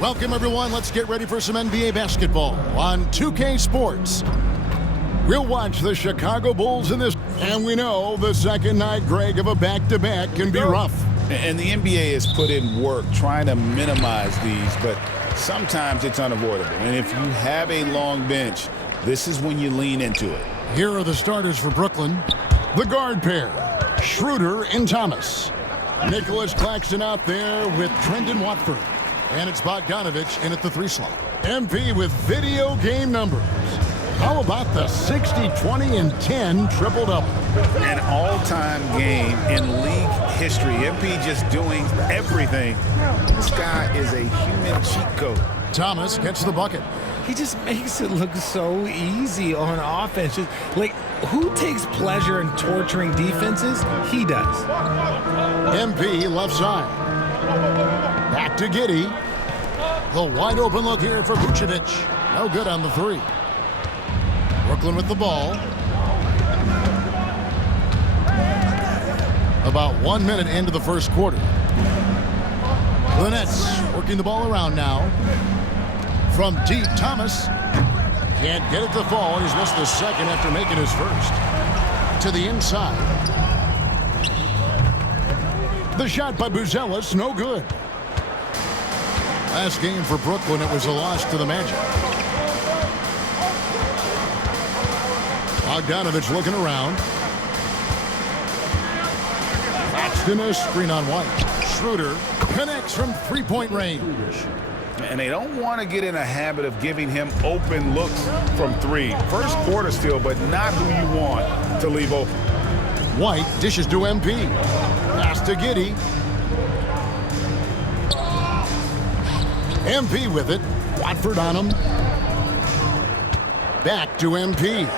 Welcome, everyone. Let's get ready for some NBA basketball on 2K Sports. We'll watch the Chicago Bulls in this, and we know the second night, Greg, of a back-to-back can be rough. And the NBA has put in work trying to minimize these, but sometimes it's unavoidable. And if you have a long bench, this is when you lean into it. Here are the starters for Brooklyn. The guard pair, Schroeder and Thomas. Nicholas Claxton out there with Trendon Watford. And it's Bogdanovich in at the 3 slot. MP with video game numbers. How about the 60, 20, and 10 triple-double? An all-time game in league history. MP just doing everything. This guy is a human cheat code. Thomas gets the bucket. He just makes it look so easy on offense. Just, like, who takes pleasure in torturing defenses? He does. MP left side. Back to Giddey. The wide open look here for Vucevic. No good on the 3. Brooklyn with the ball. About 1 minute into the first quarter. The Nets working the ball around now. From deep, Thomas can't get it to fall. He's missed the second after making his first. To the inside. The shot by Buzelis, no good. Last game for Brooklyn, it was a loss to the Magic. Bogdanovich looking around. Claxton a screen on White. Schroeder connects from three-point range. And they don't want to get in a habit of giving him open looks from 3. First quarter still, but not who you want to leave open. White dishes to MP. Pass to Giddey. MP with it. Watford on him. Back to MP.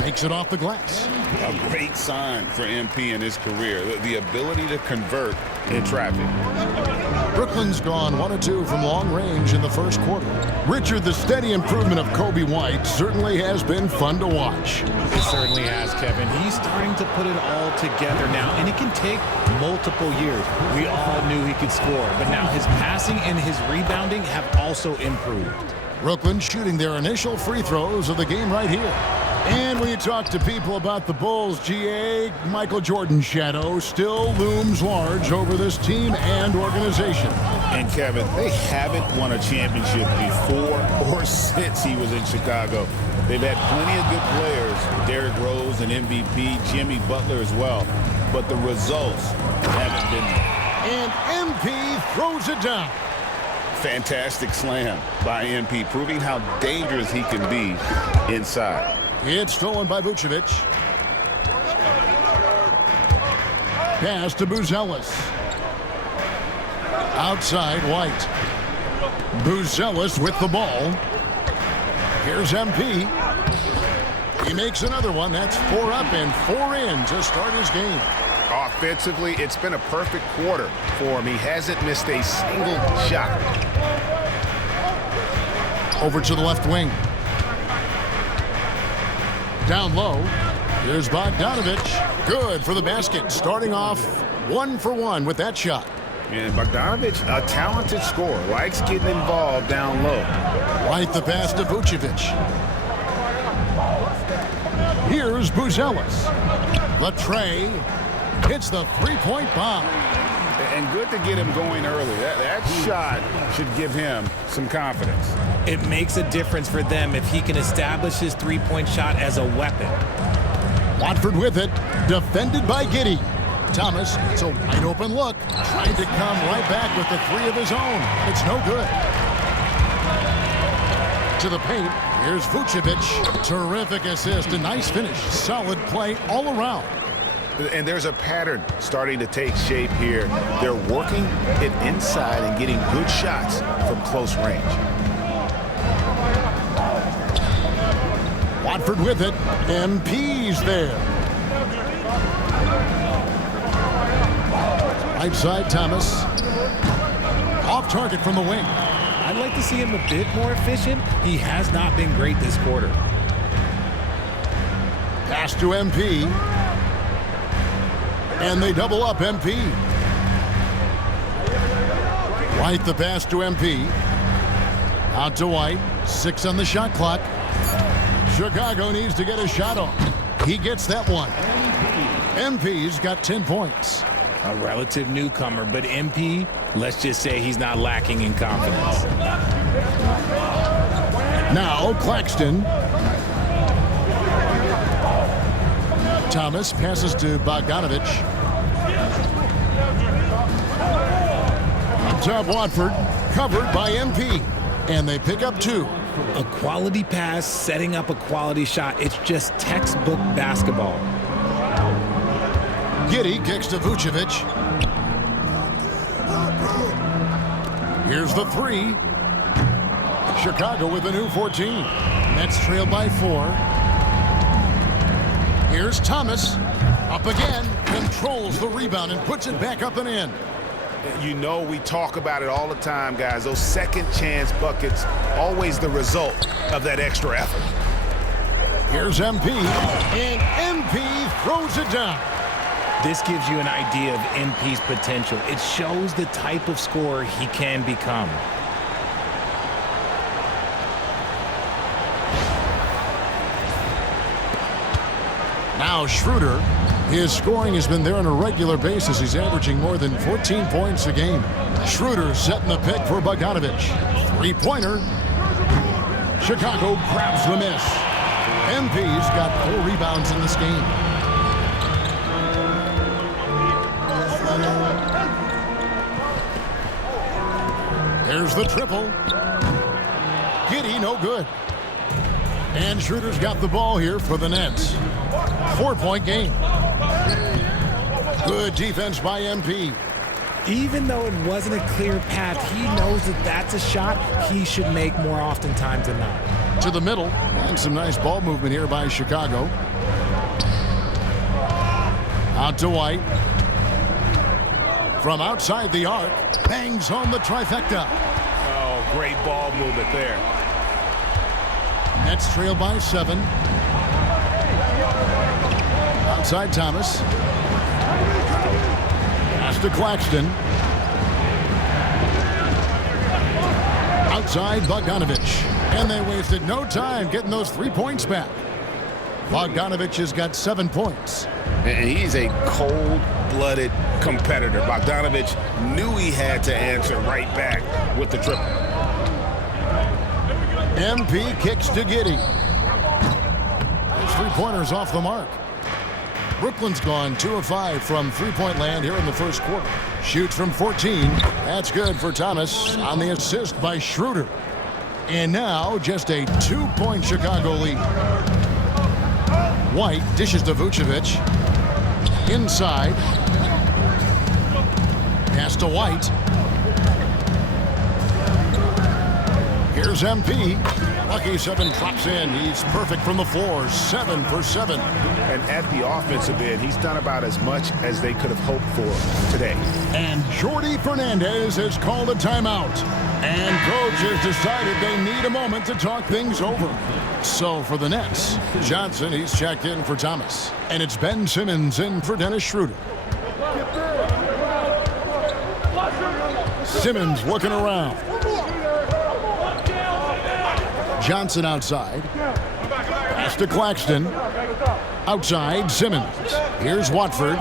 Makes it off the glass. A great sign for MP in his career. The ability to convert in traffic. Brooklyn's gone 1 of 2 from long range in the first quarter. Richard, the steady improvement of Kobe White certainly has been fun to watch. It certainly has, Kevin. He's starting to put it all together now, and it can take multiple years. We all knew he could score, but now his passing and his rebounding have also improved. Brooklyn shooting their initial free throws of the game right here. And when you talk to people about the Bulls, GA, Michael Jordan's shadow still looms large over this team and organization. And Kevin, they haven't won a championship before or since he was in Chicago. They've had plenty of good players, Derrick Rose and MVP, Jimmy Butler as well, but the results haven't been there. And MP throws it down. Fantastic slam by MP, proving how dangerous he can be inside. It's stolen by Vucevic. Pass to Buzelis. Outside, White. Buzelis with the ball. Here's MP. He makes another one. That's 4 up and 4 in to start his game. Offensively, it's been a perfect quarter for him. He hasn't missed a single shot. Over to the left wing. Down low. Here's Bogdanovich. Good for the basket. Starting off 1 for 1 with that shot. And Bogdanovich, a talented scorer, likes getting involved down low. Right the pass to Vucevic. Here's Buzelis. The tray hits the three-point bomb. And good to get him going early. That shot should give him some confidence. It makes a difference for them if he can establish his three-point shot as a weapon. Watford with it, defended by Giddey. Thomas, it's a wide open look, trying to come right back with the 3 of his own. It's no good. To the paint, here's Vucevic. Terrific assist, a nice finish. Solid play all around. And there's a pattern starting to take shape here. They're working it inside and getting good shots from close range. Watford with it. MP's there. Right side, Thomas. Off target from the wing. I'd like to see him a bit more efficient. He has not been great this quarter. Pass to MP. And they double up MP. White the pass to MP. Out to White. 6 on the shot clock. Chicago needs to get a shot off. He gets that one. MP's got 10 points. A relative newcomer, but MP, let's just say he's not lacking in confidence. Now Claxton. Thomas passes to Bogdanovich. Up top, Watford, covered by MP. And they pick up 2. A quality pass, setting up a quality shot. It's just textbook basketball. Giddey kicks to Vucevic. Here's the 3. Chicago with a new 14. Nets trailed by 4. Here's Thomas. Up again. Controls the rebound and puts it back up and in. You know, we talk about it all the time, guys. Those second chance buckets, always the result of that extra effort. Here's MP. And MP throws it down. This gives you an idea of MP's potential. It shows the type of scorer he can become. Now Schroeder. His scoring has been there on a regular basis. He's averaging more than 14 points a game. Schroeder setting the pick for Bogdanovich. 3-pointer. Chicago grabs the miss. MP's got 4 rebounds in this game. There's the triple. Giddey, no good. And Schroeder's got the ball here for the Nets. 4-point game. Good defense by MP. Even though it wasn't a clear path, he knows that that's a shot he should make more oftentimes than not. To the middle, and some nice ball movement here by Chicago. Out to White. From outside the arc, bangs home the trifecta. Oh, great ball movement there. Nets trail by 7. Outside Thomas. Pass to Claxton. Outside Bogdanovich. And they wasted no time getting those 3 points back. Bogdanovich has got 7 points. And he's a cold-blooded competitor. Bogdanovich knew he had to answer right back with the triple. MP kicks to Giddey. His 3-pointers off the mark. Brooklyn's gone 2 of 5 from 3-point land here in the first quarter. Shoots from 14. That's good for Thomas on the assist by Schroeder. And now just a 2-point Chicago lead. White dishes to Vucevic. Inside. Pass to White. Here's MP. Lucky 7 drops in. He's perfect from the floor. 7 for 7. And at the offensive end, he's done about as much as they could have hoped for today. And Jordi Fernandez has called a timeout. And coach has decided they need a moment to talk things over. So for the Nets, Johnson, he's checked in for Thomas. And it's Ben Simmons in for Dennis Schroeder. Simmons looking around. Johnson outside. Pass to Claxton. Outside, Simmons. Here's Watford.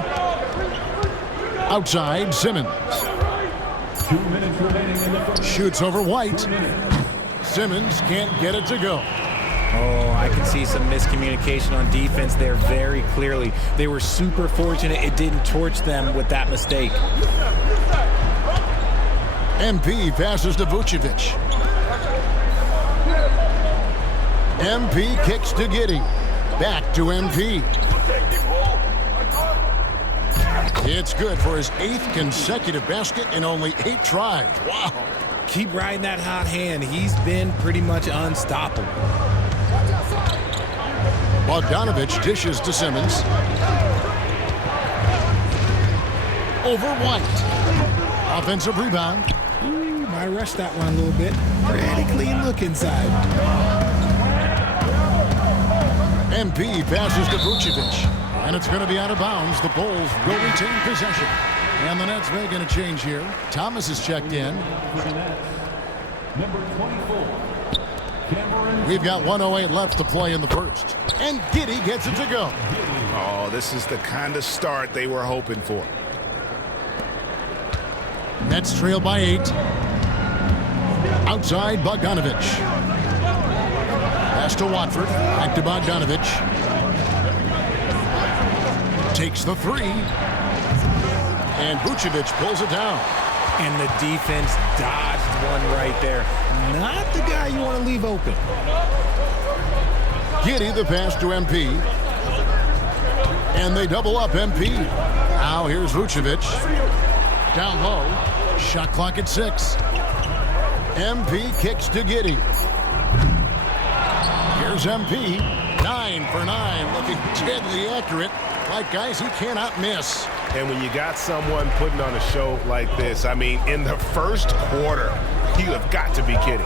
Outside, Simmons. 2 minutes remaining in the first. Shoots over White. Simmons can't get it to go. Oh, I can see some miscommunication on defense there very clearly. They were super fortunate it didn't torch them with that mistake. MP passes to Vucevic. MP kicks to Giddey. Back to MP. It's good for his 8th consecutive basket in only 8 tries. Wow. Keep riding that hot hand. He's been pretty much unstoppable. Bogdanovich dishes to Simmons. Over White. Offensive rebound. might rush that one a little bit. Pretty clean look inside. MP passes to Vucevic, and it's going to be out of bounds. The Bulls will retain possession. And the Nets making a change here. Thomas is checked in. Number 24. We've got 1:08 left to play in the first. And Giddey gets it to go. Oh, this is the kind of start they were hoping for. Nets trail by 8. Outside, Bogdanovic. Pass to Watford. Back to Bogdanovic. Takes the 3. And Vucevic pulls it down. And the defense dodged one right there. Not the guy you want to leave open. Giddey the pass to MP. And they double up MP. Now here's Vucevic. Down low. Shot clock at 6. MP kicks to Giddey. Here's MP. 9 for 9. Looking deadly accurate. Like guys he cannot miss. And when you got someone putting on a show like this, I mean, in the first quarter, you have got to be kidding.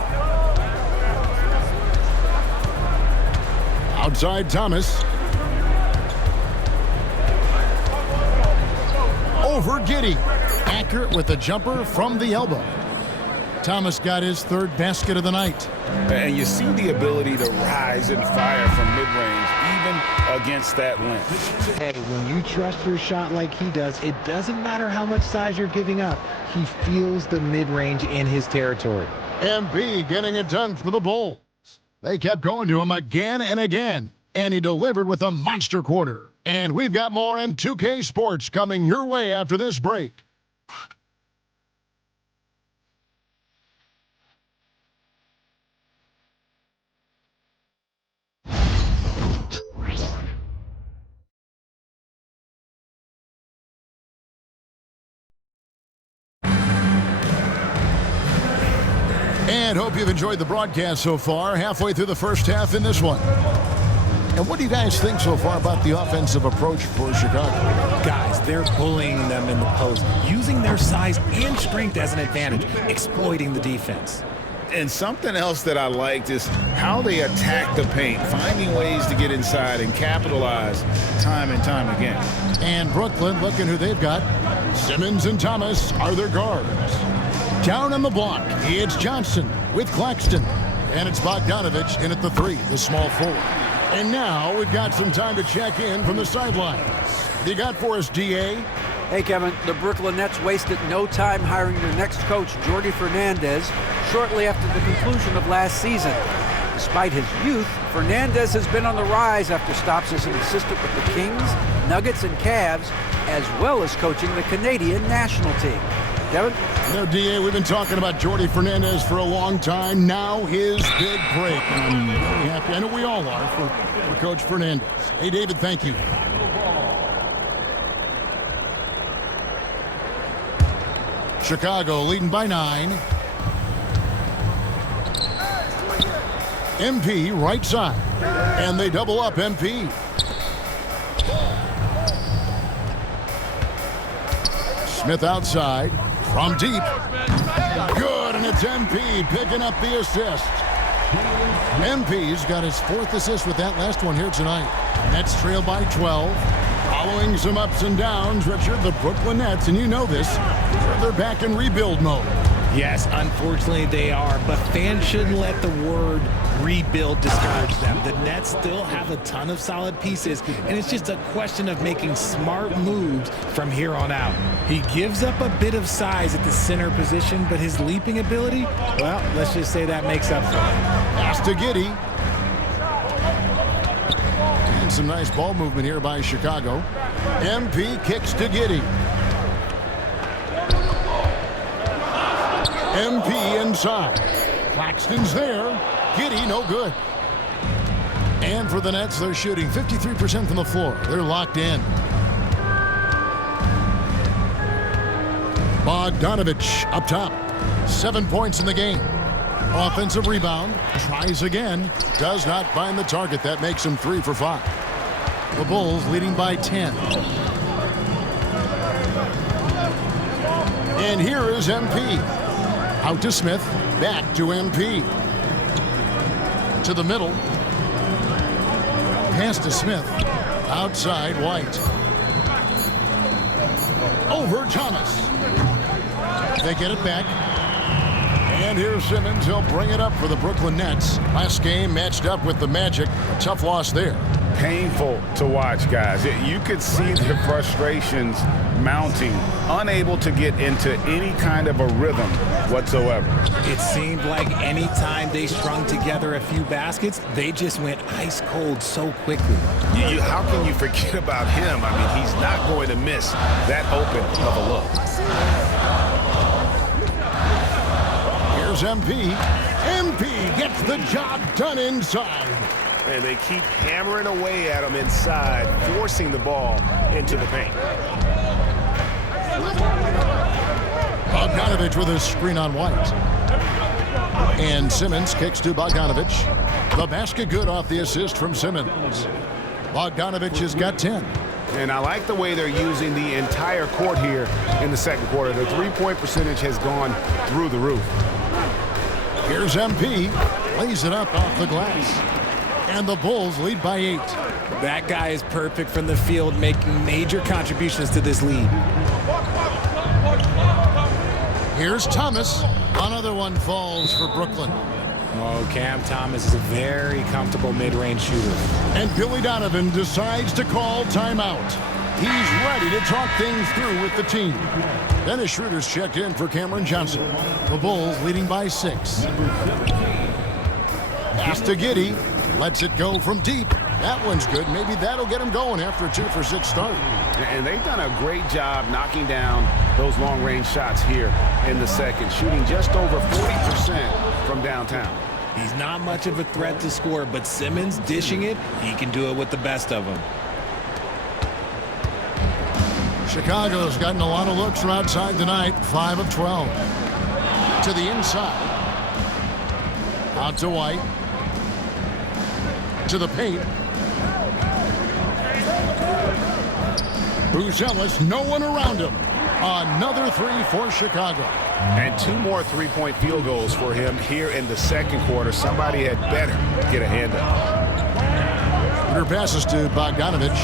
Outside Thomas. Over Giddey. Accurate with the jumper from the elbow. Thomas got his 3rd basket of the night. And you see the ability to rise and fire from mid-range, even against that length. Hey, when you trust your shot like he does, it doesn't matter how much size you're giving up. He feels the mid-range in his territory. MB getting it done for the Bulls. They kept going to him again and again, and he delivered with a monster quarter. And we've got more M2K Sports coming your way after this break. And hope you've enjoyed the broadcast so far. Halfway through the first half in this one. And what do you guys think so far about the offensive approach for Chicago? Guys, they're bullying them in the post, using their size and strength as an advantage, exploiting the defense. And something else that I liked is how they attack the paint, finding ways to get inside and capitalize time and time again. And Brooklyn, looking who they've got. Simmons and Thomas are their guards. Down on the block, it's Johnson with Claxton. And it's Bogdanovic in at the 3, the small forward. And now we've got some time to check in from the sidelines. What do you got for us, DA? Hey, Kevin, the Brooklyn Nets wasted no time hiring their next coach, Jordi Fernandez, shortly after the conclusion of last season. Despite his youth, Fernandez has been on the rise after stops as an assistant with the Kings, Nuggets, and Cavs, as well as coaching the Canadian national team. Kevin? You know, DA, we've been talking about Jordi Fernandez for a long time. Now his big break. And I'm very happy. I know we all are for Coach Fernandez. Hey, David, thank you. Chicago leading by 9. MP right side. And they double up MP. Smith outside. From deep. Good, and it's MP picking up the assist. MP's got his 4th assist with that last one here tonight. Nets trail by 12. Following some ups and downs, Richard, the Brooklyn Nets, and you know this, they're back in rebuild mode. Yes, unfortunately they are, but fans shouldn't let the word rebuild discourage them. The Nets still have a ton of solid pieces, and it's just a question of making smart moves from here on out. He gives up a bit of size at the center position, but his leaping ability, well, let's just say that makes up for it. Pass to Giddey. And some nice ball movement here by Chicago. MP kicks to Giddey. MP inside. Claxton's there. Giddey, no good. And for the Nets, they're shooting 53% from the floor. They're locked in. Bogdanovic up top. 7 points in the game. Offensive rebound. Tries again. Does not find the target. That makes him 3 for 5. The Bulls leading by 10. And here is MP. Out to Smith. Back to MP. To the middle. Pass to Smith. Outside White. Over Thomas. They get it back. And here's Simmons. He'll bring it up for the Brooklyn Nets. Last game matched up with the Magic. A tough loss there. Painful to watch, guys. You could see the frustrations mounting, unable to get into any kind of a rhythm whatsoever. It seemed like any time they strung together a few baskets, they just went ice cold so quickly. How can you forget about him? I mean, he's not going to miss that open of a look. Here's MP. MP gets the job done inside. And they keep hammering away at him inside, forcing the ball into the paint. Bogdanovich with a screen on White. And Simmons kicks to Bogdanovich. The basket good off the assist from Simmons. Bogdanovich has got 10. And I like the way they're using the entire court here in the second quarter. The three-point percentage has gone through the roof. Here's MP. Lays it up off the glass. And the Bulls lead by 8. That guy is perfect from the field, making major contributions to this lead. Here's Thomas. Another one falls for Brooklyn. Oh, Cam Thomas is a very comfortable mid-range shooter. And Billy Donovan decides to call timeout. He's ready to talk things through with the team. Dennis Schroeder's checked in for Cameron Johnson. The Bulls leading by 6. Pass to Giddey. Lets it go from deep. That one's good. Maybe that'll get him going after a 2-for-6 start. And they've done a great job knocking down those long-range shots here in the second, shooting just over 40% from downtown. He's not much of a threat to score, but Simmons dishing it, he can do it with the best of them. Chicago's gotten a lot of looks from outside tonight. 5 of 12. To the inside. Out to White. To the paint. Buzelis, no one around him. Another 3 for Chicago. And 2 more three-point field goals for him here in the second quarter. Somebody had better get a hand up. Schroeder passes to Bogdanovich.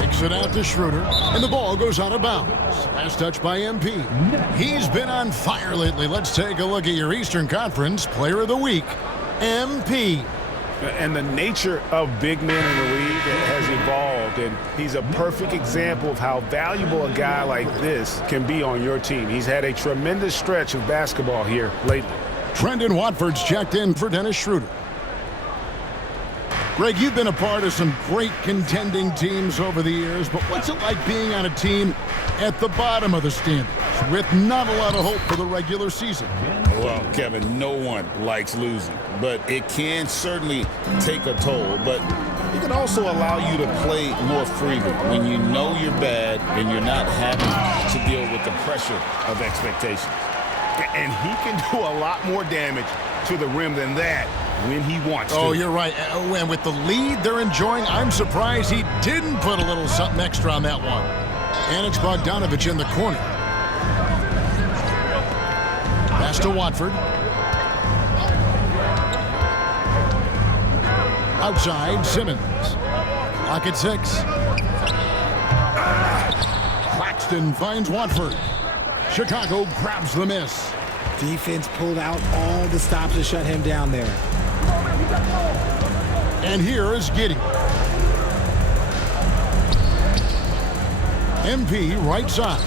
Kicks it out to Schroeder. And the ball goes out of bounds. Last touch by MP. He's been on fire lately. Let's take a look at your Eastern Conference Player of the Week. MP. And the nature of big men in the league has evolved, and he's a perfect example of how valuable a guy like this can be on your team. He's had a tremendous stretch of basketball here lately. Trendon Watford's checked in for Dennis Schroeder. Greg, you've been a part of some great contending teams over the years, but what's it like being on a team at the bottom of the standings with not a lot of hope for the regular season? Well, Kevin, no one likes losing, but it can certainly take a toll. But it can also allow you to play more freely when you know you're bad and you're not having to deal with the pressure of expectations. And he can do a lot more damage to the rim than that when he wants to. Oh, you're right. And with the lead they're enjoying, I'm surprised he didn't put a little something extra on that one. And it's Bogdanovich in the corner. Pass to Watford. Outside, Simmons. Clock at 6. Claxton finds Watford. Chicago grabs the miss. Defense pulled out all the stops to shut him down there. And here is Giddey. MP right side.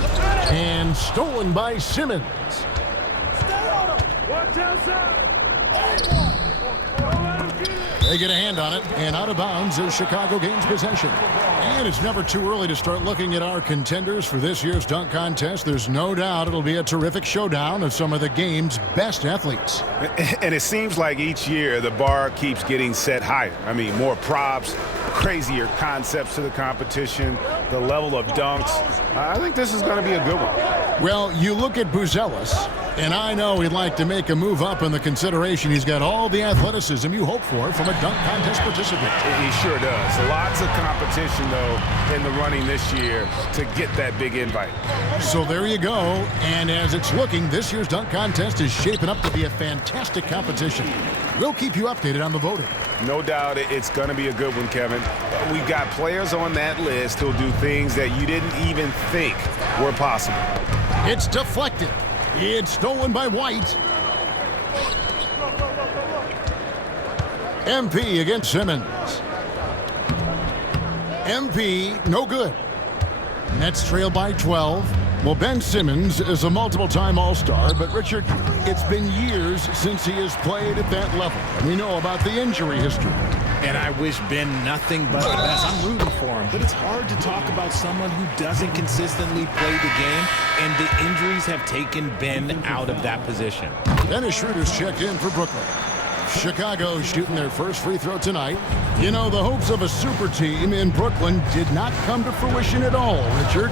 And stolen by Simmons. They get a hand on it, and out of bounds as Chicago gains possession. And it's never too early to start looking at our contenders for this year's dunk contest. There's no doubt it'll be a terrific showdown of some of the game's best athletes. And it seems like each year the bar keeps getting set higher. I mean, more props, crazier concepts to the competition, the level of dunks. I think this is going to be a good one. Well, you look at Buzelis, and I know he'd like to make a move up in the consideration. He's got all the athleticism you hope for from a dunk contest participant. He sure does. Lots of competition, though, in the running this year to get that big invite. So there you go. And as it's looking, this year's dunk contest is shaping up to be a fantastic competition. We'll keep you updated on the voting. No doubt it's going to be a good one, Kevin. We've got players on that list who'll do things that you didn't even think were possible. It's deflected. It's stolen by White. MP against Simmons. MP, no good. Nets trail by 12. Well, Ben Simmons is a multiple-time All-Star, but Richard, it's been years since he has played at that level. And we know about the injury history. And I wish Ben nothing but the best. I'm rooting for him. But it's hard to talk about someone who doesn't consistently play the game, and the injuries have taken Ben out of that position. Dennis Schroeder's checked in for Brooklyn. Chicago shooting their first free throw tonight. You know, the hopes of a super team in Brooklyn did not come to fruition at all, Richard,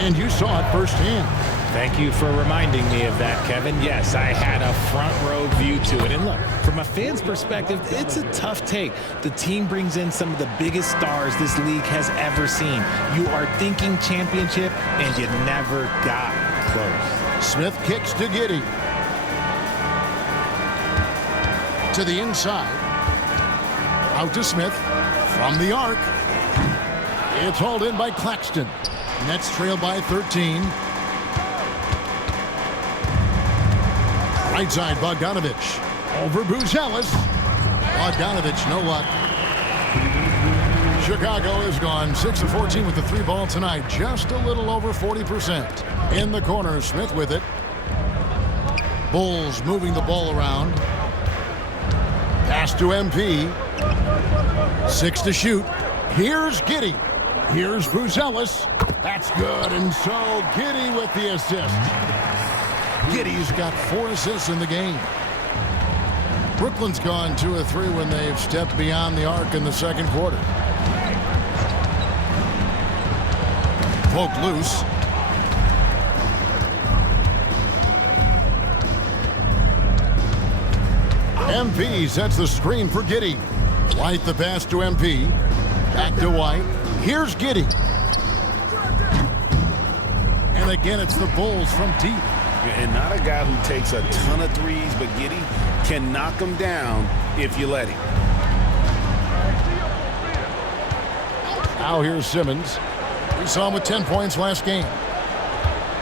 and you saw it firsthand. Thank you for reminding me of that, Kevin. Yes, I had a front row view to it. And look, from a fan's perspective, it's a tough take. The team brings in some of the biggest stars this league has ever seen. You are thinking championship, and you never got close. Smith kicks to Giddey. To the inside. Out to Smith. From the arc. It's hauled in by Claxton. Nets trail by 13. Right side, Bogdanovich. Over Buzelis. Bogdanovich, no luck. Chicago is gone 6 of 14 with the 3-ball tonight. Just a little over 40%. In the corner, Smith with it. Bulls moving the ball around. Pass to MP. 6 to shoot. Here's Giddey. Here's Buzelis. That's good, and so Giddey with the assist. Giddey's got 4 assists in the game. Brooklyn's gone 2 of 3 when they've stepped beyond the arc in the second quarter. Poked loose. MP sets the screen for Giddey. White the pass to MP. Back to White. Here's Giddey. And again, it's the Bulls from deep. And not a guy who takes a ton of threes, but Giddey can knock them down if you let him. Now here's Simmons. We saw him with 10 points last game.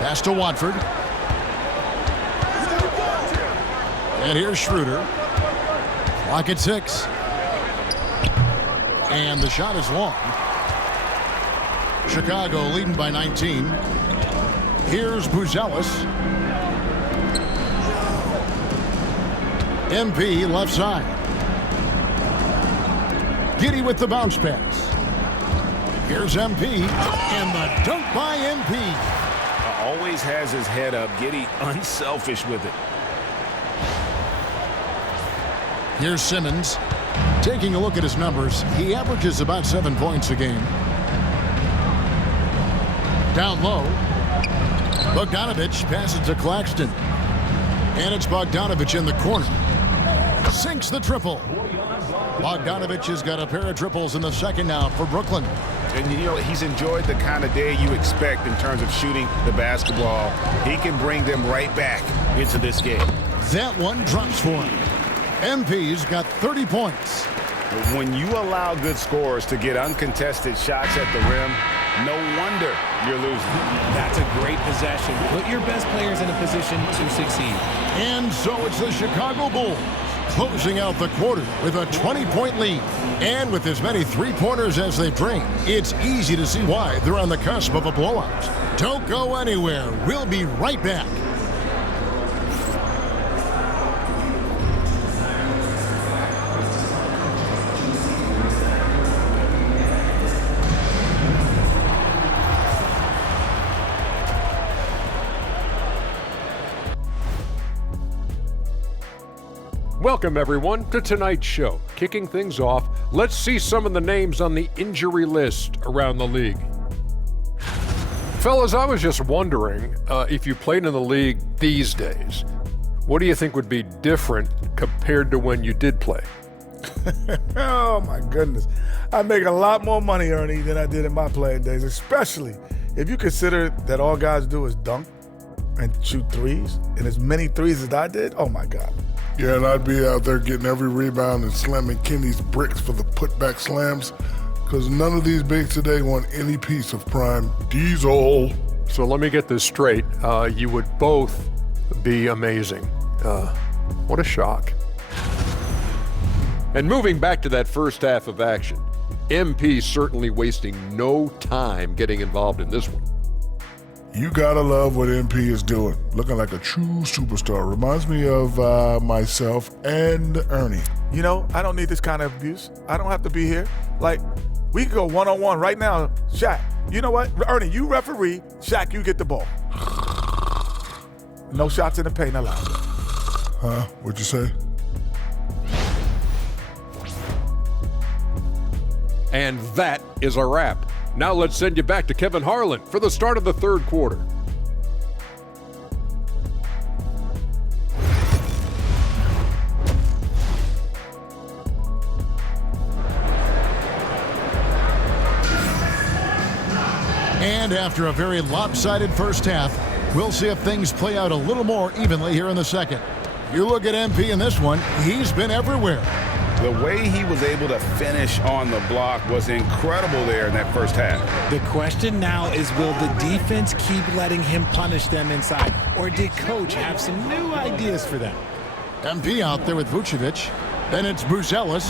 Pass to Watford. And here's Schroeder. Clock at 6. And the shot is long. Chicago leading by 19. Here's Buzelis. MP left side. Giddey with the bounce pass. Here's MP. And the dunk by MP. Always has his head up. Giddey unselfish with it. Here's Simmons. Taking a look at his numbers, he averages about 7 points a game. Down low. Bogdanovich passes to Claxton. And it's Bogdanovich in the corner. Sinks the triple. Bogdanovich has got a pair of triples in the second now for Brooklyn. And you know, he's enjoyed the kind of day you expect in terms of shooting the basketball. He can bring them right back into this game. That one drops for him. MP's got 30 points. When you allow good scorers to get uncontested shots at the rim, no wonder you're losing. That's a great possession. Put your best players in a position to succeed. And so it's the Chicago Bulls closing out the quarter with a 20-point lead. And with as many three-pointers as they bring, it's easy to see why they're on the cusp of a blowout. Don't go anywhere. We'll be right back. Welcome, everyone, to tonight's show. Kicking things off, let's see some of the names on the injury list around the league. Fellas, I was just wondering if you played in the league these days, what do you think would be different compared to when you did play? Oh, my goodness. I make a lot more money, Ernie, than I did in my playing days, especially if you consider that all guys do is dunk and shoot threes, and as many threes as I did, oh, my God. Yeah, and I'd be out there getting every rebound and slamming Kenny's bricks for the putback slams, because none of these bigs today want any piece of prime Diesel. So let me get this straight. You would both be amazing. What a shock. And moving back to that first half of action, MP certainly wasting no time getting involved in this one. You gotta love what MP is doing. Looking like a true superstar. Reminds me of myself and Ernie. You know, I don't need this kind of abuse. I don't have to be here. Like, we can go one-on-one right now. Shaq, you know what? Ernie, you referee. Shaq, you get the ball. No shots in the paint allowed. Huh? What'd you say? And that is a wrap. Now let's send you back to Kevin Harlan for the start of the third quarter. And after a very lopsided first half, we'll see if things play out a little more evenly here in the second. You look at MP in this one, he's been everywhere. The way he was able to finish on the block was incredible there in that first half. The question now is, will the defense keep letting him punish them inside, or did coach have some new ideas for them? MP out there with Vucevic. Then it's Buzelis.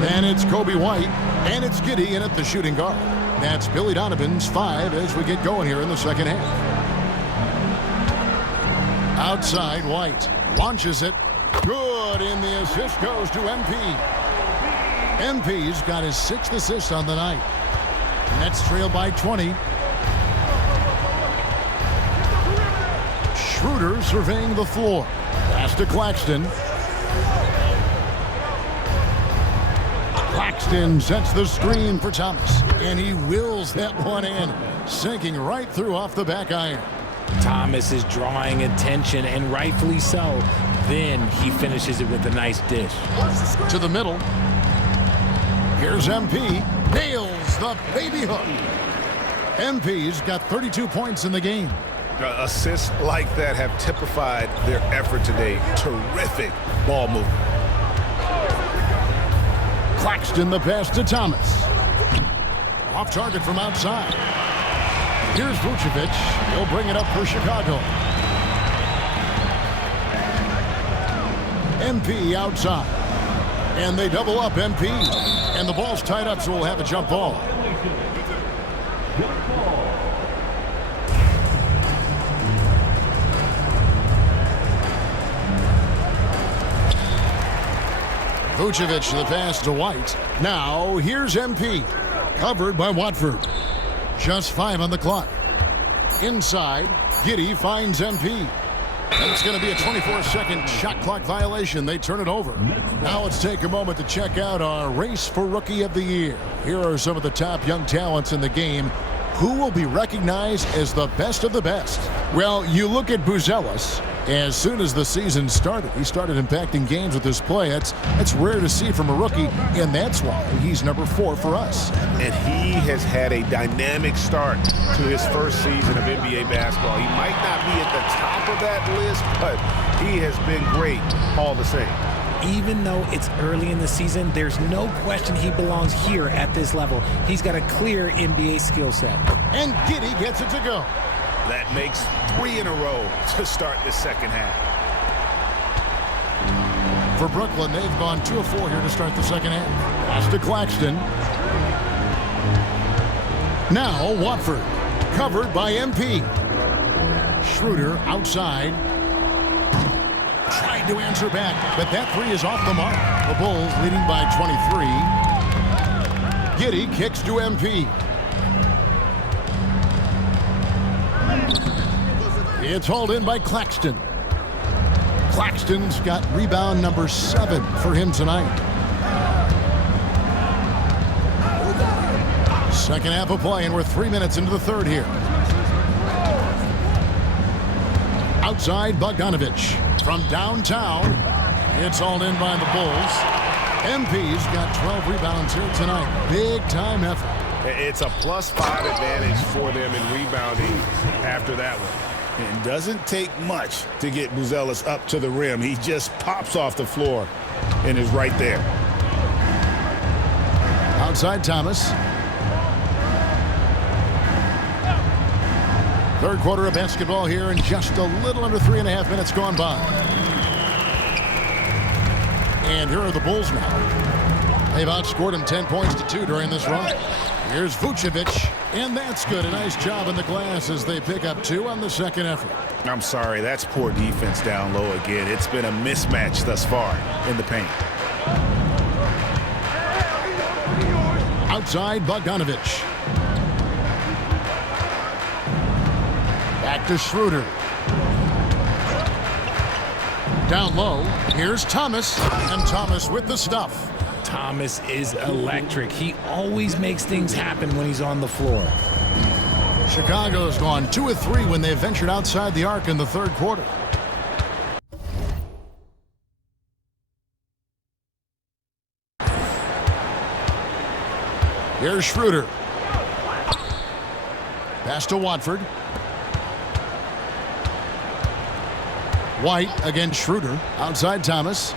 Then it's Kobe White. And it's Giddey in at the shooting guard. That's Billy Donovan's 5 as we get going here in the second half. Outside, White launches it. Good, and the assist goes to MP. MP's got his 6th assist on the night. Nets trail by 20. Schroeder surveying the floor. Pass to Claxton. Claxton sets the screen for Thomas, and he wills that one in, sinking right through off the back iron. Thomas is drawing attention, and rightfully so. Then he finishes it with a nice dish. To the middle. Here's MP. Nails the baby hook. MP's got 32 points in the game. Assists like that have typified their effort today. Terrific ball movement. Claxton the pass to Thomas. Off target from outside. Here's Vucevic. He'll bring it up for Chicago. MP outside. And they double up MP. And the ball's tied up, so we'll have a jump ball. Vucevic the pass to White. Now here's MP. Covered by Watford. Just 5 on the clock. Inside, Giddey finds MP. And it's going to be a 24-second shot clock violation. They turn it over. Now let's take a moment to check out our race for Rookie of the Year. Here are some of the top young talents in the game. Who will be recognized as the best of the best? Well, you look at Buzelis. As soon as the season started, he started impacting games with his play. That's rare to see from a rookie, and that's why he's number 4 for us. And he has had a dynamic start to his first season of NBA basketball. He might not be at the top of that list, but he has been great all the same. Even though it's early in the season, there's no question he belongs here at this level. He's got a clear NBA skill set. And Giddey gets it to go. That makes 3 in a row to start the second half. For Brooklyn, they've gone 2 of 4 here to start the second half. Pass to Claxton. Now Watford, covered by MP. Schroeder outside. Tried to answer back, but that 3 is off the mark. The Bulls leading by 23. Giddey kicks to MP. It's hauled in by Claxton. Claxton's got rebound number 7 for him tonight. Second half of play, and we're 3 minutes into the third here. Outside Bogdanovich. From downtown, it's all in by the Bulls. MP's got 12 rebounds here tonight. Big-time effort. It's a +5 advantage for them in rebounding after that one. It doesn't take much to get Buzelis up to the rim. He just pops off the floor and is right there. Outside Thomas. Third quarter of basketball here, and just a little under 3.5 minutes gone by. And here are the Bulls now. They've outscored him 10 points to 2 during this run. Here's Vucevic, and that's good. A nice job in the glass as they pick up 2 on the second effort. I'm sorry, that's poor defense down low again. It's been a mismatch thus far in the paint. Outside Bogdanovich. Back to Schroeder. Down low, here's Thomas, and Thomas with the stuff. Thomas is electric. He always makes things happen when he's on the floor. Chicago's gone 2 of 3 when they ventured outside the arc in the third quarter. Here's Schroeder. Pass to Watford. White against Schroeder. Outside Thomas.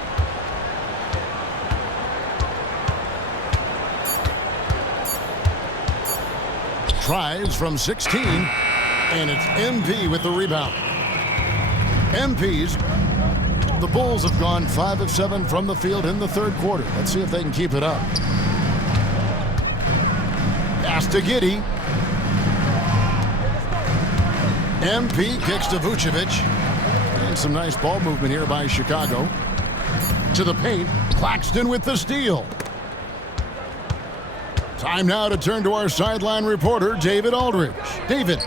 Tries from 16, and it's MP with the rebound. MP's, the Bulls have gone 5 of 7 from the field in the third quarter. Let's see if they can keep it up. Pass to Giddey. MP kicks to Vucevic. And some nice ball movement here by Chicago. To the paint, Claxton with the steal. Time now to turn to our sideline reporter, David Aldridge. David.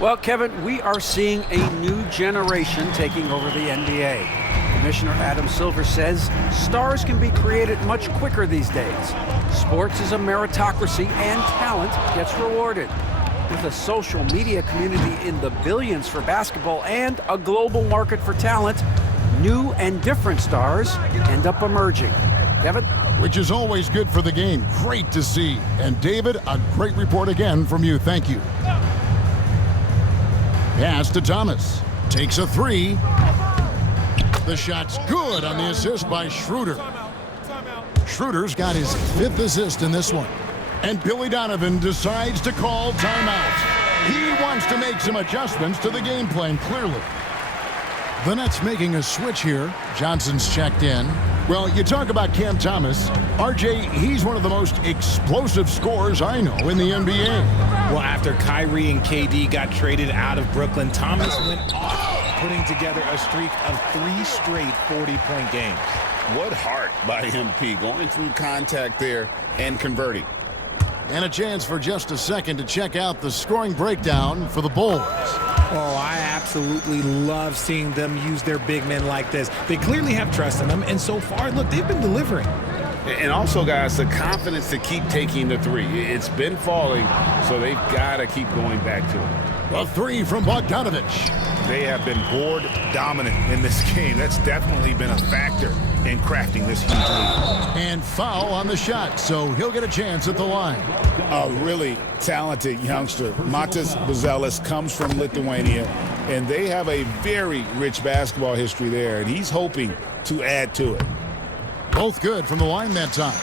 Well, Kevin, we are seeing a new generation taking over the NBA. Commissioner Adam Silver says stars can be created much quicker these days. Sports is a meritocracy and talent gets rewarded. With a social media community in the billions for basketball and a global market for talent, new and different stars end up emerging. Kevin? Which is always good for the game. Great to see. And David, a great report again from you. Thank you. Pass to Thomas. Takes a 3. The shot's good on the assist by Schroeder. Schroeder's got his 5th assist in this one. And Billy Donovan decides to call timeout. He wants to make some adjustments to the game plan, clearly. The Nets making a switch here. Johnson's checked in. Well, you talk about Cam Thomas. RJ, he's one of the most explosive scorers I know in the NBA. Well, after Kyrie and KD got traded out of Brooklyn, Thomas went off, putting together a streak of 3 straight 40-point games. What heart by MP, going through contact there and converting. And a chance for just a second to check out the scoring breakdown for the Bulls. Oh, I absolutely love seeing them use their big men like this. They clearly have trust in them, and so far, look, they've been delivering. And also, guys, the confidence to keep taking the 3. It's been falling, so they've got to keep going back to it. A 3 from Bogdanovich. They have been board dominant in this game. That's definitely been a factor in crafting this huge lead. And foul on the shot, so he'll get a chance at the line. A really talented youngster. Matas Buzelis comes from Lithuania, and they have a very rich basketball history there, and he's hoping to add to it. Both good from the line that time.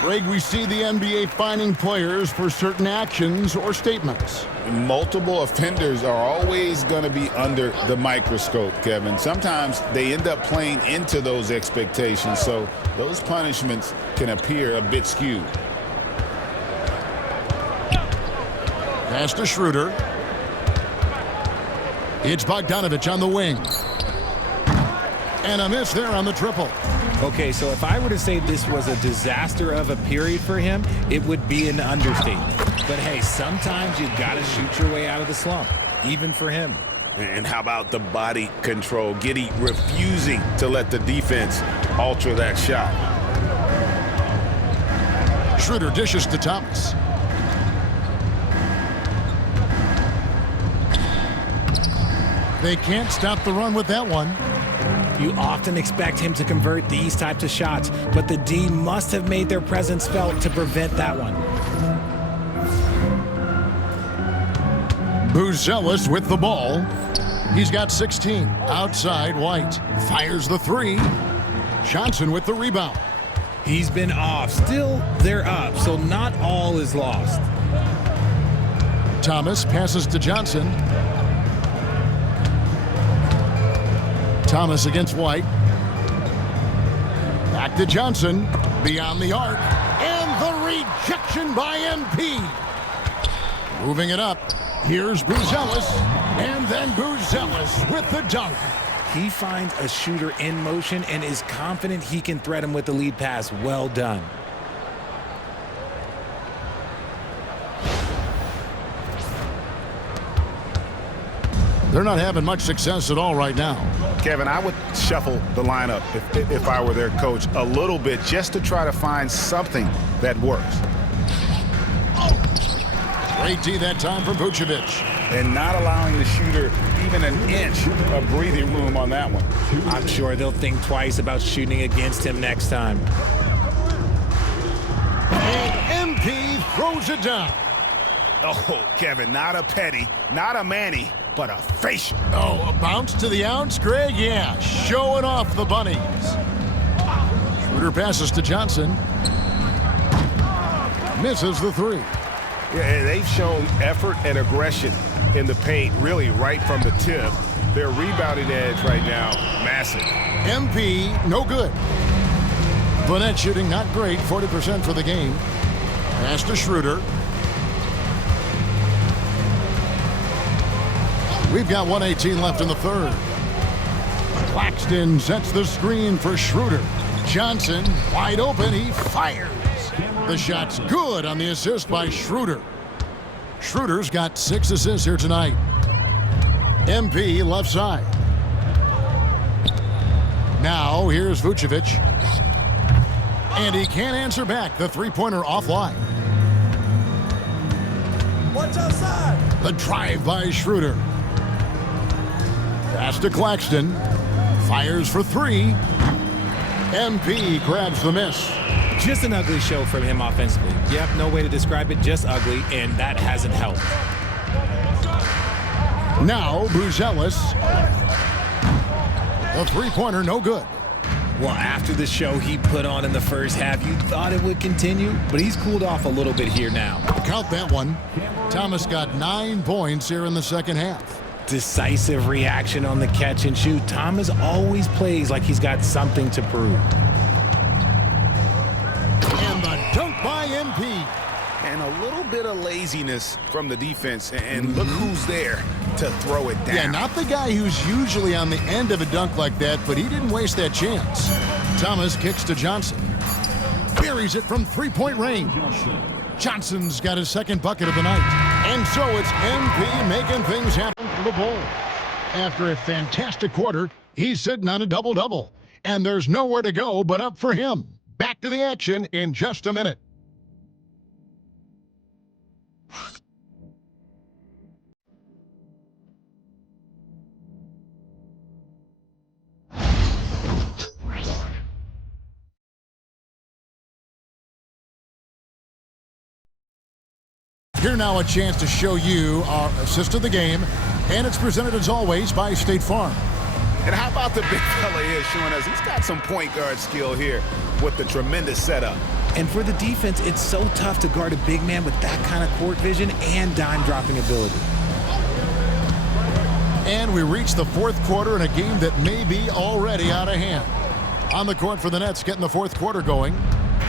Greg, we see the NBA fining players for certain actions or statements. Multiple offenders are always going to be under the microscope, Kevin. Sometimes they end up playing into those expectations, so those punishments can appear a bit skewed. Pass to Schroeder. It's Bogdanovich on the wing. And a miss there on the triple. Okay, so if I were to say this was a disaster of a period for him, it would be an understatement. But hey, sometimes you've got to shoot your way out of the slump, even for him. And how about the body control? Giddey refusing to let the defense alter that shot. Schroeder dishes to Thomas. They can't stop the run with that one. You often expect him to convert these types of shots, but the D must have made their presence felt to prevent that one. Buzelis with the ball. He's got 16. Outside, White fires the three. Johnson with the rebound. He's been off. Still, they're up, so not all is lost. Thomas passes to Johnson. Thomas against White. Back to Johnson. Beyond the arc. And the rejection by MP. Moving it up. Here's Buzelis. And then Buzelis with the dunk. He finds a shooter in motion and is confident he can thread him with the lead pass. Well done. They're not having much success at all right now. Kevin, I would shuffle the lineup if I were their coach a little bit just to try to find something that works. Great D that time from Vucevic. And not allowing the shooter even an inch of breathing room on that one. I'm sure they'll think twice about shooting against him next time. And MP throws it down. Oh, Kevin, not a petty, not a Manny, but a facial. Oh, a bounce to the ounce, Greg? Yeah, showing off the bunnies. Schroeder passes to Johnson. Misses the three. Yeah, they've shown effort and aggression in the paint, really right from the tip. Their rebounding edge right now, massive. MP, no good. Bonnet shooting not great, 40% for the game. Pass to Schroeder. We've got 1:18 left in the third. Claxton sets the screen for Schroeder. Johnson, wide open, he fires. The shot's good on the assist by Schroeder. Schroeder's got 6 assists here tonight. MP left side. Now here's Vucevic. And he can't answer back. The three-pointer offline. Watch outside. The drive by Schroeder. Pass to Claxton. Fires for three. MP grabs the miss. Just an ugly show from him offensively. Yep, no way to describe it, just ugly, and that hasn't helped. Now Buzelis. The three-pointer, no good. Well, after the show he put on in the first half, you thought it would continue, but he's cooled off a little bit here now. Count that one. Thomas got 9 points here in the second half. Decisive reaction on the catch and shoot. Thomas always plays like he's got something to prove. And the dunk by MP. And a little bit of laziness from the defense. And look who's there to throw it down. Yeah, not the guy who's usually on the end of a dunk like that, but he didn't waste that chance. Thomas kicks to Johnson. Buries it from three-point range. Johnson's got his second bucket of the night. And so it's MP making things happen for the Bulls. After a fantastic quarter, he's sitting on a double-double. And there's nowhere to go but up for him. Back to the action in just a minute. Here now a chance to show you our assist of the game, and it's presented as always by State Farm. And how about the big fella here showing us he's got some point guard skill here with the tremendous setup. And for the defense, it's so tough to guard a big man with that kind of court vision and dime-dropping ability. And we reach the fourth quarter in a game that may be already out of hand. On the court for the Nets, getting the fourth quarter going,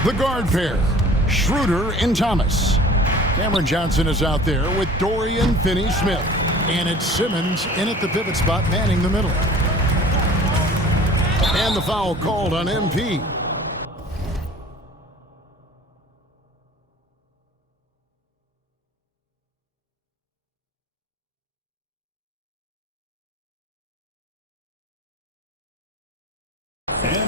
the guard pair, Schroeder and Thomas. Cameron Johnson is out there with Dorian Finney-Smith. And it's Simmons in at the pivot spot, manning the middle. And the foul called on MP.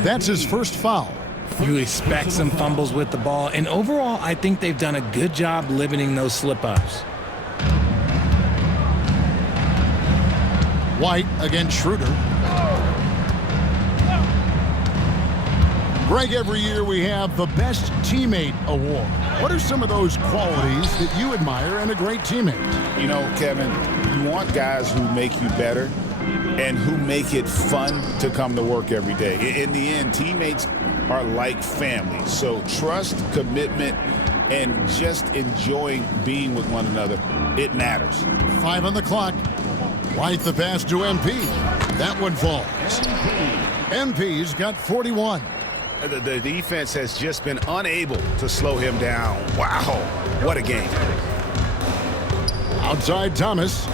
That's his first foul. You expect some fumbles with the ball, and overall, I think they've done a good job limiting those slip-ups. White against Schroeder. Greg, every year we have the Best Teammate Award. What are some of those qualities that you admire in a great teammate? You know, Kevin, you want guys who make you better and who make it fun to come to work every day. In the end, teammates are like family. So trust, commitment, and just enjoying being with one another, it matters. 5 on the clock. White the pass to MP. That one falls. MP's got 41. The defense has just been unable to slow him down. Wow, what a game. Outside Thomas.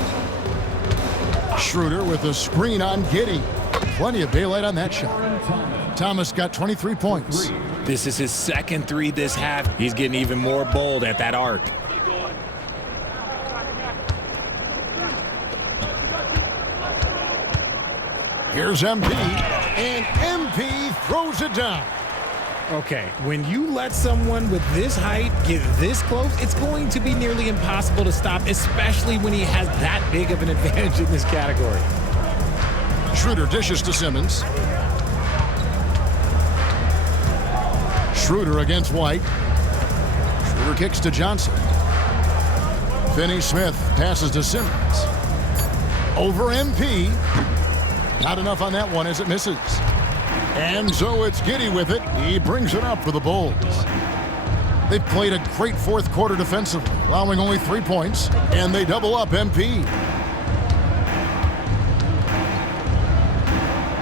Schroeder with a screen on Giddey. Plenty of daylight on that shot. Thomas got 23 points. This is his second three this half. He's getting even more bold at that arc. Here's MP, and MP throws it down. Okay, when you let someone with this height get this close, it's going to be nearly impossible to stop, especially when he has that big of an advantage in this category. Schroeder dishes to Simmons. Schroeder against White. Schroeder kicks to Johnson. Finney-Smith passes to Simmons. Over MP. Not enough on that one as it misses. And so it's Giddey with it. He brings it up for the Bulls. They've played a great fourth quarter defensively, allowing only 3 points, and they double up MP.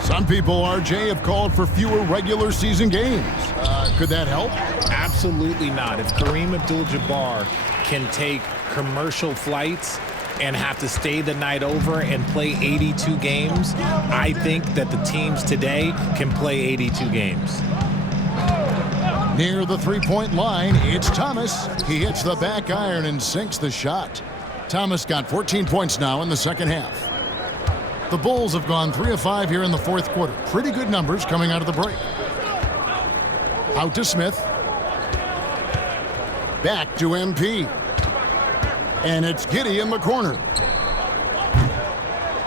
Some people, RJ, have called for fewer regular season games. Could that help? Absolutely not. If Kareem Abdul-Jabbar can take commercial flights and have to stay the night over and play 82 games, I think that the teams today can play 82 games. Near the three-point line, it's Thomas. He hits the back iron and sinks the shot. Thomas got 14 points now in the second half. The Bulls have gone 3 of 5 here in the fourth quarter. Pretty good numbers coming out of the break. Out to Smith. Back to MP. And it's Giddey in the corner.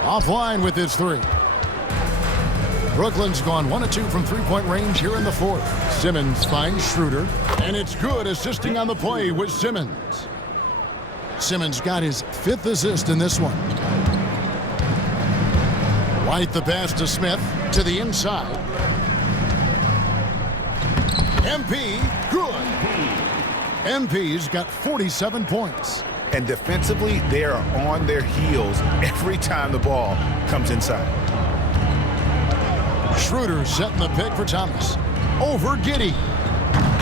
Offline with his three. Brooklyn's gone 1 of 2 from three-point range here in the fourth. Simmons finds Schroeder, and it's good assisting on the play with Simmons. Simmons got his 5th assist in this one. White the pass to Smith to the inside. MP, good. MP's got 47 points. And defensively, they are on their heels every time the ball comes inside. Schroeder setting the pick for Thomas. Over Giddey.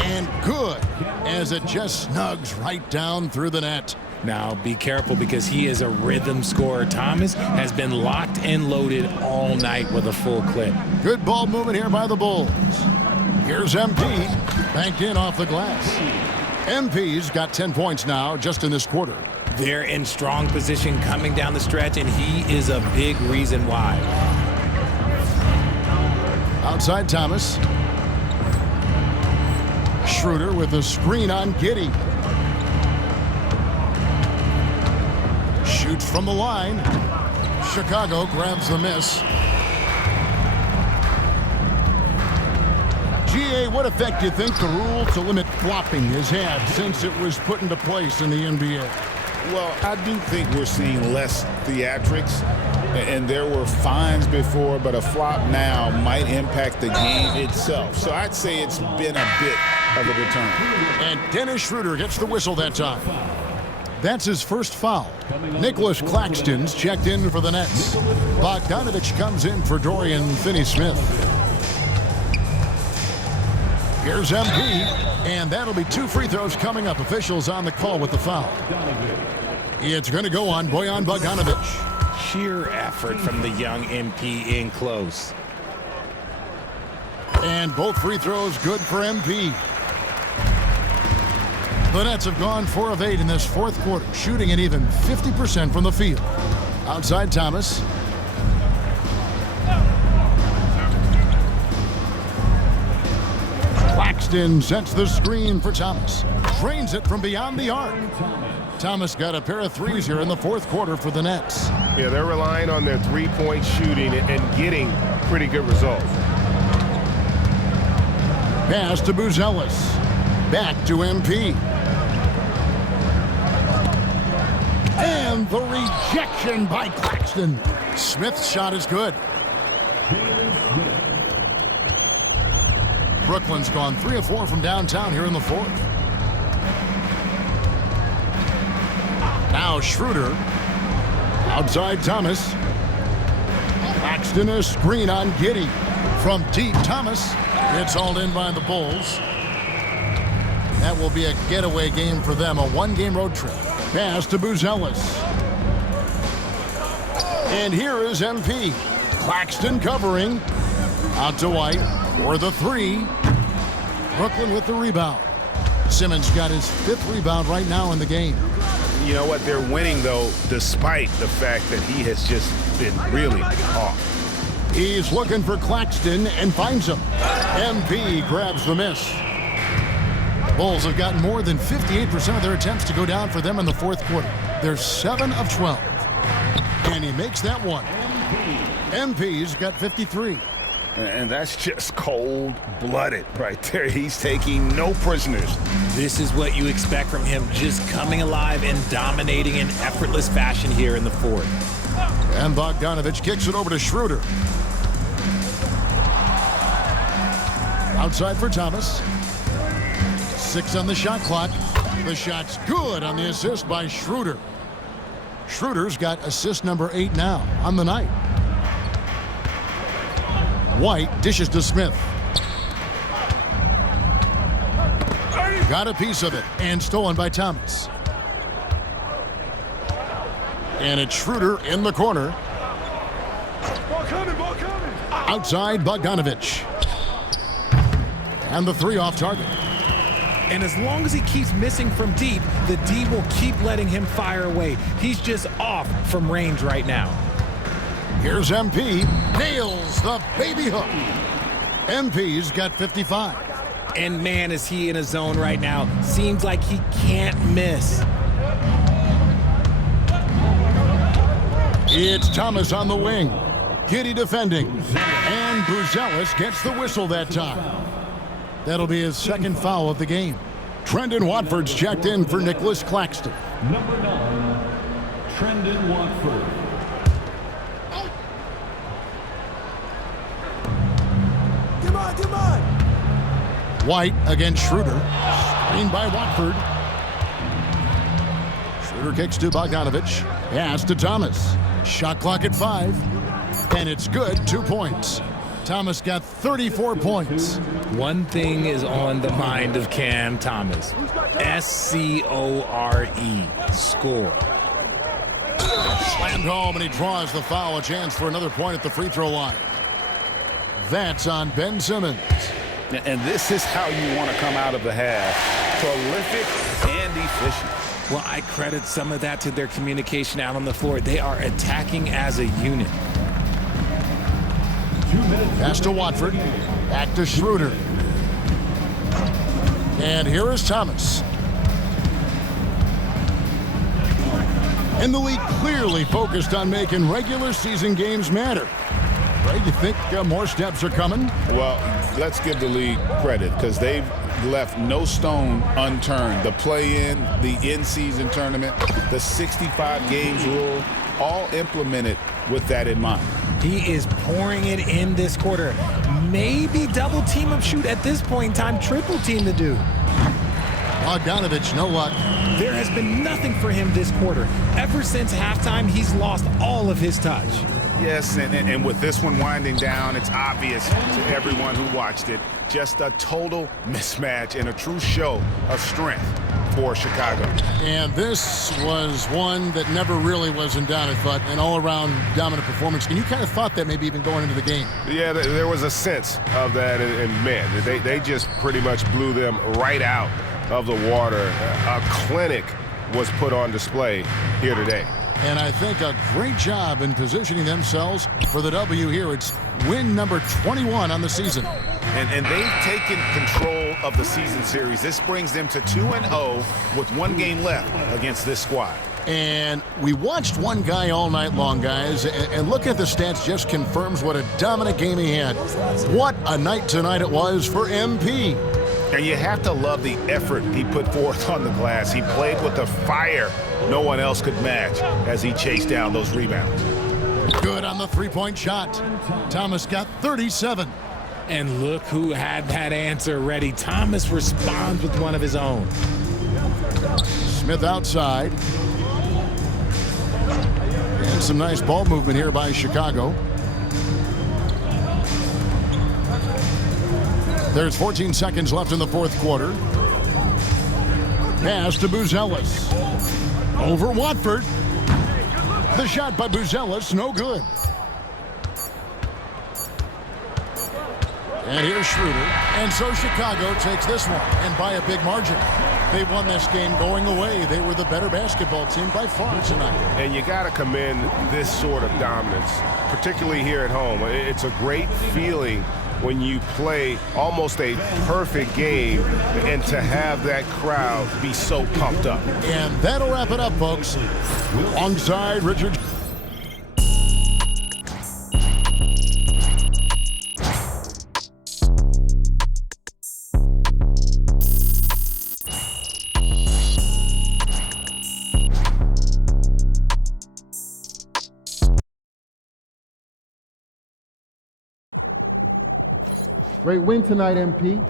And good, as it just snugs right down through the net. Now, be careful because he is a rhythm scorer. Thomas has been locked and loaded all night with a full clip. Good ball movement here by the Bulls. Here's MP, banked in off the glass. MP's got 10 points now just in this quarter. They're in strong position coming down the stretch, and he is a big reason why. Outside Thomas. Schroeder with a screen on Giddey. Shoots from the line. Chicago grabs the miss. GA, what effect do you think the rule to limit flopping has had since it was put into place in the NBA? Well, I do think we're seeing less theatrics, and there were fines before, but a flop now might impact the game itself. So I'd say it's been a bit of a deterrent. And Dennis Schroeder gets the whistle that time. That's his first foul. Nicholas Claxton's checked in for the Nets. Bogdanovich comes in for Dorian Finney-Smith. Here's MP, and that'll be 2 free throws coming up. Officials on the call with the foul. It's going to go on Bojan Bogdanovich. Sheer effort from the young MP in close. And both free throws good for MP. The Nets have gone 4 of 8 in this fourth quarter, shooting at even 50% from the field. Outside Thomas. Claxton sets the screen for Thomas. Drains it from beyond the arc. Thomas got a pair of threes here in the fourth quarter for the Nets. Yeah, they're relying on their three-point shooting and getting pretty good results. Pass to Buzelis. Back to MP. And the rejection by Claxton. Smith's shot is good. Brooklyn's gone 3 of 4 from downtown here in the fourth. Now Schroeder. Outside Thomas. Claxton a screen on Giddey. From deep, Thomas. It's hauled in by the Bulls. That will be a getaway game for them, a one-game road trip. Pass to Buzelis. And here is MP. Claxton covering. Out to White for the three. Brooklyn with the rebound. Simmons got his 5th rebound right now in the game. You know what? They're winning, though, despite the fact that he has just been really off. He's looking for Claxton and finds him. MP grabs the miss. Bulls have gotten more than 58% of their attempts to go down for them in the fourth quarter. They're 7 of 12. And he makes that one. MP's got 53. And that's just cold-blooded right there. He's taking no prisoners. This is what you expect from him, just coming alive and dominating in effortless fashion here in the fourth. And Bogdanovich kicks it over to Schroeder. Outside for Thomas. 6 on the shot clock. The shot's good on the assist by Schroeder. Schroeder's got assist number 8 now on the night. White dishes to Smith. Got a piece of it and stolen by Thomas. And it's Schroeder in the corner. Ball coming. Outside Bogdanovich. And the 3 off target. And as long as he keeps missing from deep, the D will keep letting him fire away. He's just off from range right now. Here's MP. Nails the baby hook. MP's got 55. And man, is he in a zone right now. Seems like he can't miss. It's Thomas on the wing. Giddey defending. And Buzelis gets the whistle that time. That'll be his 2nd foul of the game. Trendon Watford's checked in for Nicholas Claxton. Number 9, Trendon Watford. Come on. White against Schroeder. Screened by Watford. Schroeder kicks to Bogdanovich. Pass to Thomas. Shot clock at 5. And it's good. 2 points. Thomas got 34 points. One thing is on the mind of Cam Thomas. S-C-O-R-E. Score. Slammed home, and he draws the foul. A chance for another point at the free throw line. That's on Ben Simmons. And this is how you want to come out of the half. Prolific and efficient. Well, I credit some of that to their communication out on the floor. They are attacking as a unit. Pass to Watford. Back to Schroeder. And here is Thomas. And the league clearly focused on making regular season games matter. Right? You think more steps are coming? Well, let's give the league credit because they've left no stone unturned. The play-in, the in-season tournament, the 65 games rule, all implemented with that in mind. He is pouring it in this quarter. Maybe double team him shoot at this point in time, triple team the dude. Bogdanovich, no luck. There has been nothing for him this quarter. Ever since halftime, he's lost all of his touch. Yes, and with this one winding down, it's obvious to everyone who watched it. Just a total mismatch and a true show of strength for Chicago. And this was one that never really was in doubt, I thought, an all-around dominant performance. And you kind of thought that maybe even going into the game. Yeah, there was a sense of that, and man, they just pretty much blew them right out of the water. A clinic was put on display here today. And I think a great job in positioning themselves for the W here. It's win number 21 on the season. And they've taken control of the season series. This brings them to 2-0 with 1 game left against this squad. And we watched one guy all night long, guys, and look at the stats just confirms what a dominant game he had. What a night tonight it was for MP. And you have to love the effort he put forth on the glass. He played with a fire no one else could match as he chased down those rebounds. Good on the three-point shot. Thomas got 37. And look who had that answer ready. Thomas responds with one of his own. Smith outside. And some nice ball movement here by Chicago. There's 14 seconds left in the fourth quarter. Pass to Buzelis. Over Watford. The shot by Buzelis, no good. And here's Schroeder. And so Chicago takes this one, and by a big margin. They won this game going away. They were the better basketball team by far tonight. And you got to commend this sort of dominance, particularly here at home. It's a great feeling when you play almost a perfect game and to have that crowd be so pumped up. And that'll wrap it up, folks. Alongside Richard. Great win tonight, MP.